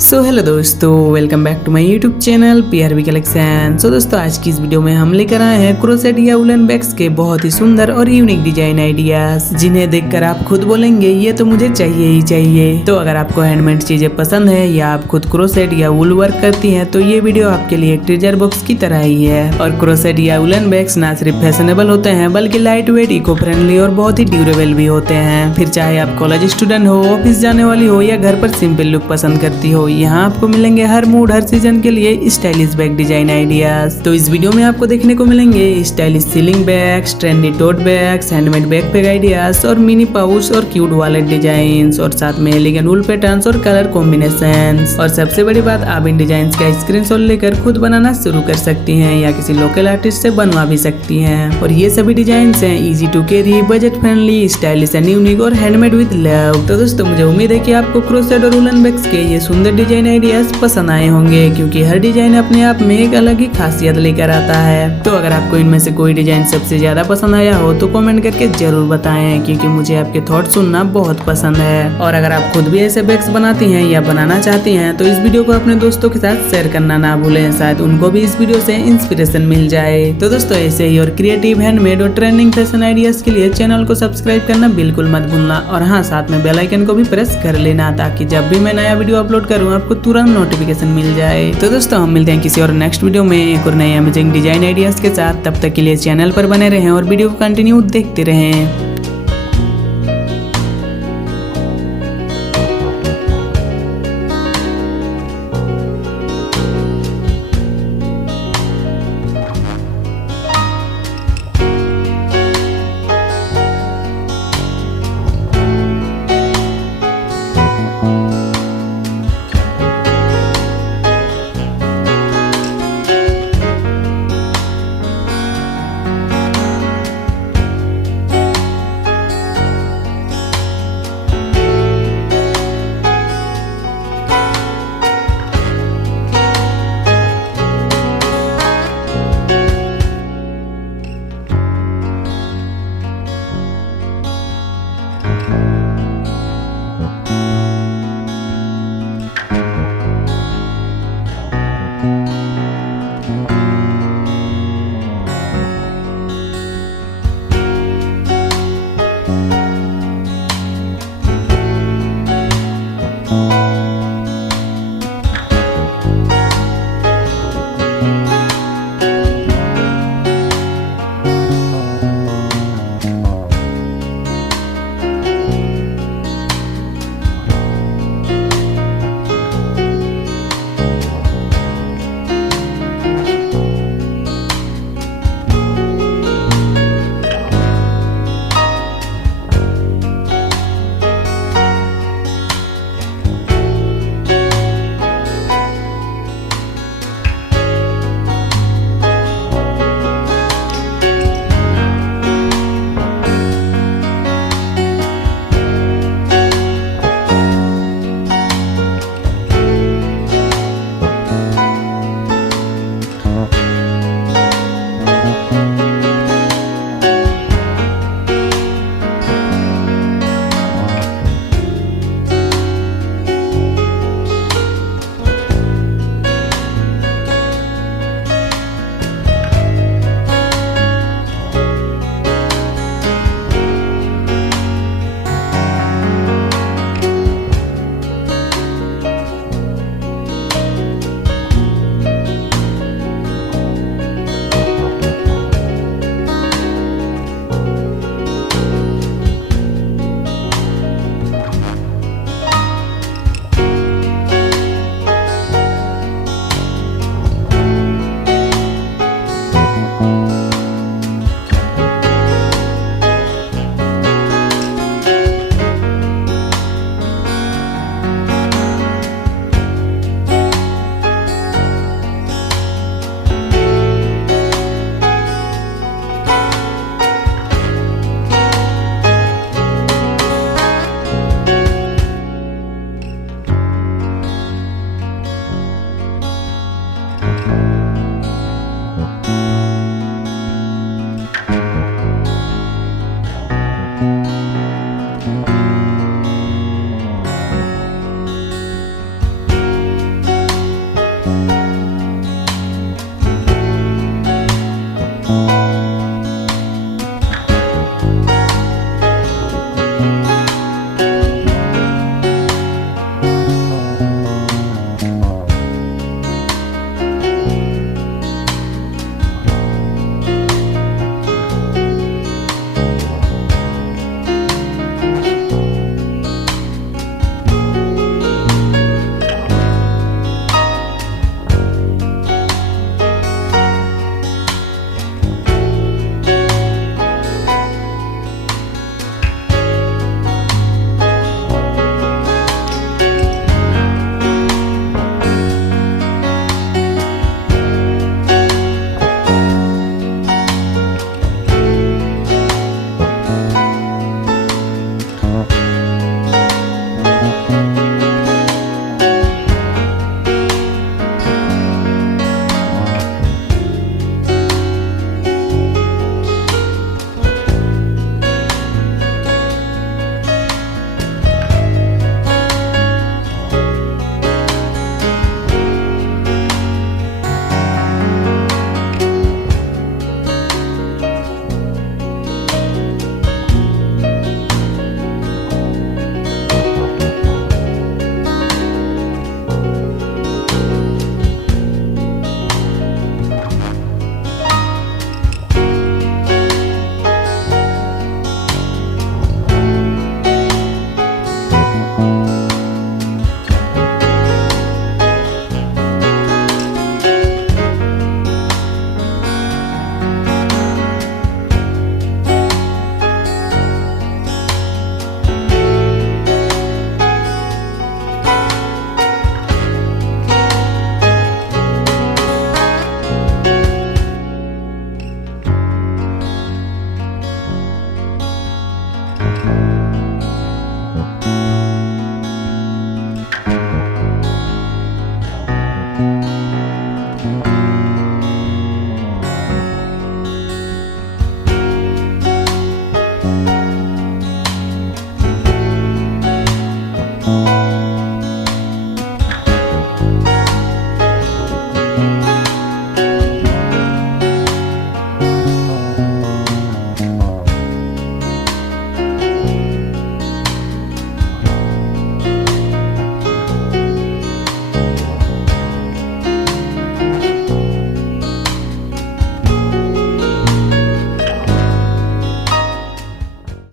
So hello दोस्तों, welcome back to my YouTube channel PRB collection. सो दोस्तों, आज की इस वीडियो में हम लेकर आए हैं क्रोशेट या वुलन बैग्स के बहुत ही सुंदर और यूनिक डिजाइन आइडियाज, जिन्हें देखकर आप खुद बोलेंगे ये तो मुझे चाहिए ही चाहिए। तो अगर आपको हैंडमेड चीजें पसंद है या आप खुद क्रोशेट या वूल वर्क करती हैं तो ये वीडियो आपके लिए एक ट्रेजर बॉक्स की तरह ही है। और क्रोशेट या वुलन बैग्स ना सिर्फ फैशनेबल होते हैं बल्कि लाइट वेट, इको फ्रेंडली और बहुत ही ड्यूरेबल भी होते हैं। फिर चाहे आप कॉलेज स्टूडेंट हो, ऑफिस जाने वाली हो या घर पर सिंपल लुक पसंद करती हो, यहाँ आपको मिलेंगे हर मूड हर सीजन के लिए स्टाइलिश बैग डिजाइन आइडियाज। तो इस वीडियो में आपको देखने को मिलेंगे स्टाइलिश स्लिंग बैग्स, ट्रेंडी टोट बैग्स, हैंडमेड बैकपैक आइडियाज और मिनी पाउच और क्यूट वॉलेट डिजाइन, और साथ में एलिगेंट वूल पैटर्न्स और कलर कॉम्बिनेशंस। और सबसे बड़ी बात, आप इन डिजाइन का स्क्रीनशॉट लेकर खुद बनाना शुरू कर सकती हैं या किसी लोकल आर्टिस्ट से बनवा भी सकती हैं। और ये सभी डिजाइन हैं easy to carry, budget friendly, stylish and unique और हैंडमेड विद लव। तो दोस्तों, मुझे उम्मीद है कि आपको क्रोशेट और वुलन बैग्स के ये सुंदर डिजाइन आइडियाज पसंद आए होंगे, क्योंकि हर डिजाइन अपने आप में एक अलग ही खासियत लेकर आता है। तो अगर आपको इनमें से कोई डिजाइन सबसे ज्यादा पसंद आया हो तो कमेंट करके जरूर बताएं, क्योंकि मुझे आपके थॉट सुनना बहुत पसंद है। और अगर आप खुद भी ऐसे बैग्स बनाती हैं या बनाना चाहती हैं तो इस वीडियो को अपने दोस्तों के साथ शेयर करना ना भूलें, शायद उनको भी इस वीडियो से इंस्पिरेशन मिल जाए। तो दोस्तों, ऐसे ही और क्रिएटिव, हैंडमेड और ट्रेंडिंग फैशन आइडियाज के लिए चैनल को सब्सक्राइब करना बिल्कुल मत भूलना, और हाँ, साथ में बेल आइकन को भी प्रेस कर लेना, ताकि जब भी मैं नया वीडियो अपलोड करूँ आपको तुरंत नोटिफिकेशन मिल जाए। तो दोस्तों, हम मिलते हैं किसी और नेक्स्ट वीडियो में एक और नए अमेजिंग डिजाइन आइडियाज के साथ। तब तक के लिए चैनल पर बने रहें और वीडियो को कंटिन्यू देखते रहें। है।